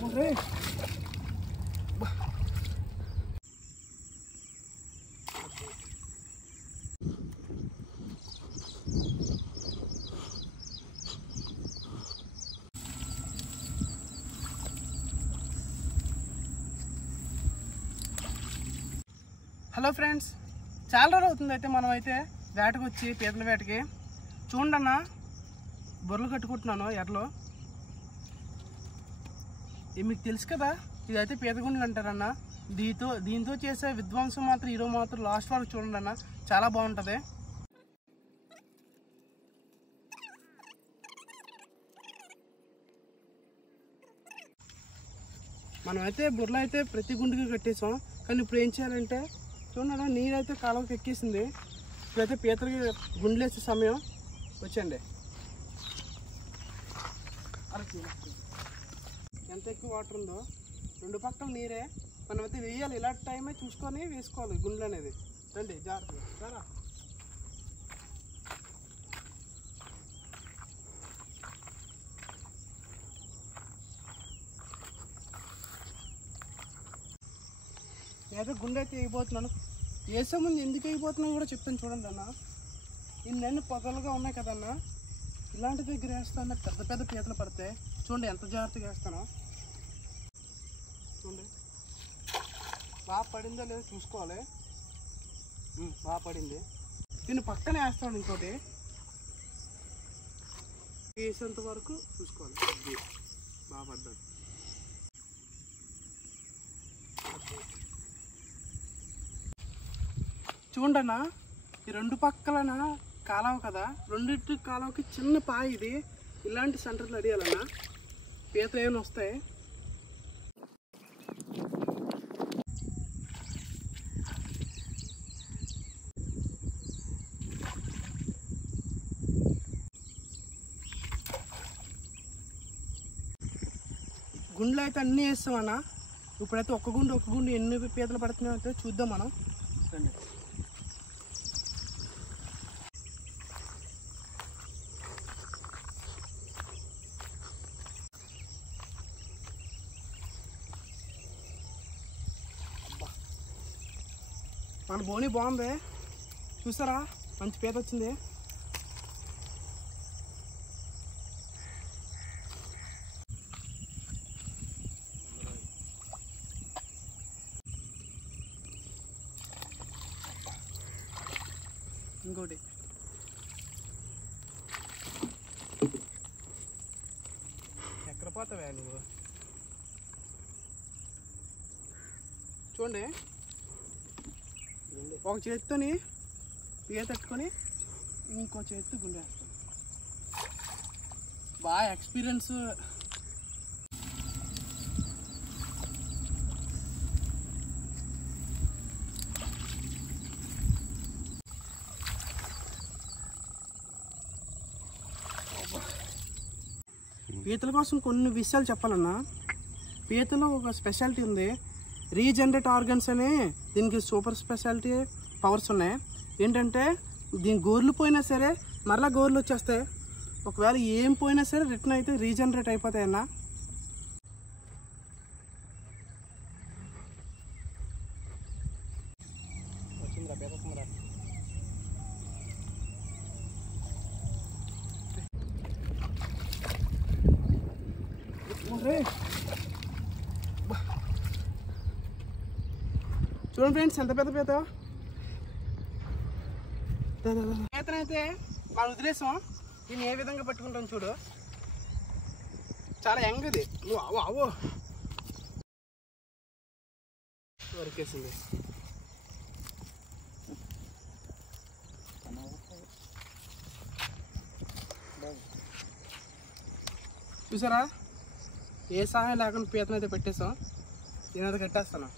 Hello friends, చాలా రోజులు అవుతుంది అయితే మనం అయితే వేటకు వచ్చి పీతల వేటకి. చూడండి అన్న, బొర్రలు కట్టుకుంటున్నాను ఎర్రలో. ఇది మీకు తెలుసు కదా, ఇదైతే పీతగుండలు అంటారన్న. దీంతో చేసే విధ్వంసం మాత్రం ఈరోజు మాత్రం లాస్ట్ వరకు చూడండి అన్న, చాలా బాగుంటుంది. మనమైతే బుర్రలు అయితే ప్రతి గుండుకి కట్టేసాం. కానీ ఇప్పుడు ఏం చేయాలంటే చూడండి, నీరైతే కాలువకి ఎక్కేసింది. ఇప్పుడైతే పీతలకి గుండెలు వేసే సమయం వచ్చండి. ఎంత ఎక్కువ వాటర్ ఉందో, రెండు పక్కల నీరే. మనమైతే వేయాలి, ఇలాంటి టైమే చూసుకొని వేసుకోవాలి గుండెలు అనేది. రండి జాగ్రత్తగా సరే. నేనైతే గుండె అయితే వేయబోతున్నాను. వేసే ముందు ఎందుకు వేయబోతున్నాను కూడా చెప్తాను చూడండి అన్న. ఇన్ని పొదలుగా ఉన్నాయి కదన్న, ఇలాంటి దగ్గర వేస్తాను. పెద్ద పెద్ద పీతలు పడతాయి. చూడండి ఎంత జాగ్రత్తగా వేస్తానో. చూడండి బాగా పడిందో లేదో చూసుకోవాలి. బాగా పడింది. దీన్ని పక్కన వేస్తాను. ఇంకోటి వేసేంత వరకు చూసుకోవాలి. బాగా పడ్డది. చూడన్నా, ఈ రెండు పక్కలన కాలువ కదా, రెండింటి కాలువకి చిన్న పాయ ఇది. ఇలాంటి సెంటర్లు అడియాలన్నా పీత ఏమైనా వస్తాయి. గుండెలు అయితే అన్నీ వేస్తామన్నా. ఇప్పుడైతే ఒక గుండు ఎన్ని పీతలు పడుతున్నాయో అంటే చూద్దాం మనం. రండి. మన బోని బాగుంది చూసారా, మంచి పీత వచ్చింది. ఇంకోటి ఎక్కడ పోతావా నువ్వు? చూడండి, ఒక చేతితోని పీత తట్టుకొని ఇంకో చేతితో గుండె వేస్తాను. బాగా ఎక్స్పీరియన్స్. పీతల కోసం కొన్ని విషయాలు చెప్పాలన్నా. పీతలో ఒక స్పెషాలిటీ ఉంది, రీజనరేట్ ఆర్గన్స్ అని. దీనికి సూపర్ స్పెషాలిటీ పవర్స్ ఉన్నాయి. ఏంటంటే దీని గోర్లు పోయినా సరే మరలా గోర్లు వచ్చేస్తాయి. ఒకవేళ ఏం పోయినా సరే రిటర్న్ అయితే రీజనరేట్ అయిపోతాయన్నా. వచ్చిందిరా పేపరా. చూడండి ఫ్రెండ్స్, ఎంత పెద్ద పీత. పీతనైతే మనం వదిలేసాం. దీన్ని ఏ విధంగా పట్టుకుంటాం చూడు, చాలా యంగ్ ఇది. అవో వరకేసింది. చూసారా, ఏ సహాయం లేకుండా పీతనైతే పెట్టేసాం. నేనైతే కట్టేస్తాను.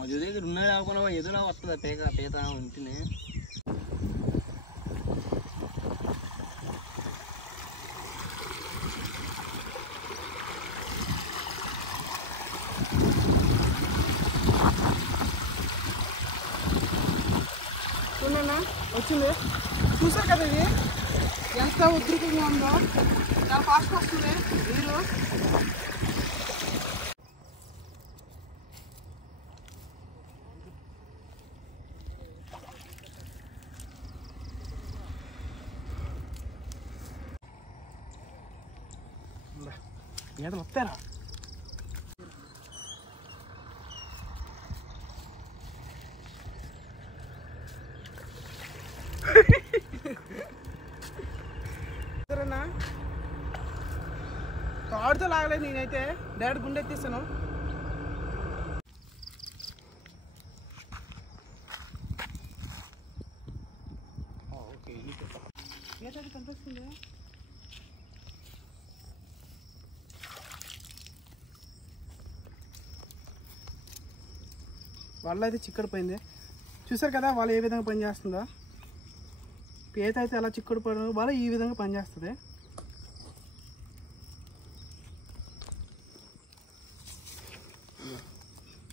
మధు దగ్గర ఉన్నా లేకుండా ఎదులా వస్తుంది పీత ఉంటేనే. చూడన్నా వచ్చింది, చూసారు కదా ఇది ఎంత ఉధృతంగా ఉందో, చాలా ఫాస్ట్ వస్తుంది నీరు. ఏదో వస్తారా తాడుతో లాగలేదు, నేనైతే డైరెక్ట్ గుండె ఎత్తేస్తాను. ఓకే ఏదది కనిపిస్తుంది, వల్ల అయితే చిక్కడిపోయింది. చూసారు కదా వాళ్ళు ఏ విధంగా పనిచేస్తుందో. పీత అయితే ఎలా చిక్కుడు పడిన వల్ల ఈ విధంగా పనిచేస్తుంది.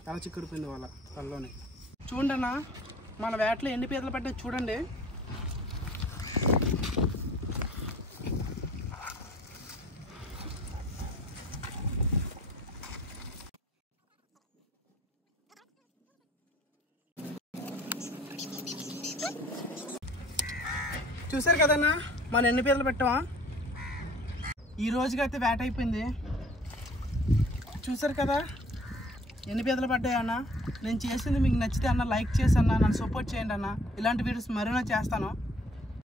చాలా చిక్కుడిపోయింది వాళ్ళ వల్లనే. చూడండి అన్న, మన వేటలో ఎన్ని పీతలు పట్టాయి చూడండి. చూసారు కదన్నా మనం ఎన్ని పీతలు పెట్టామా. ఈ రోజుకైతే వేట అయిపోయింది. చూసారు కదా ఎన్ని పీతలు పడ్డాయి అన్న. నేను చేసింది మీకు నచ్చితే అన్న లైక్ చేసి అన్న నన్ను సపోర్ట్ చేయండి అన్న. ఇలాంటి వీడియోస్ మరిన్నో చేస్తాను.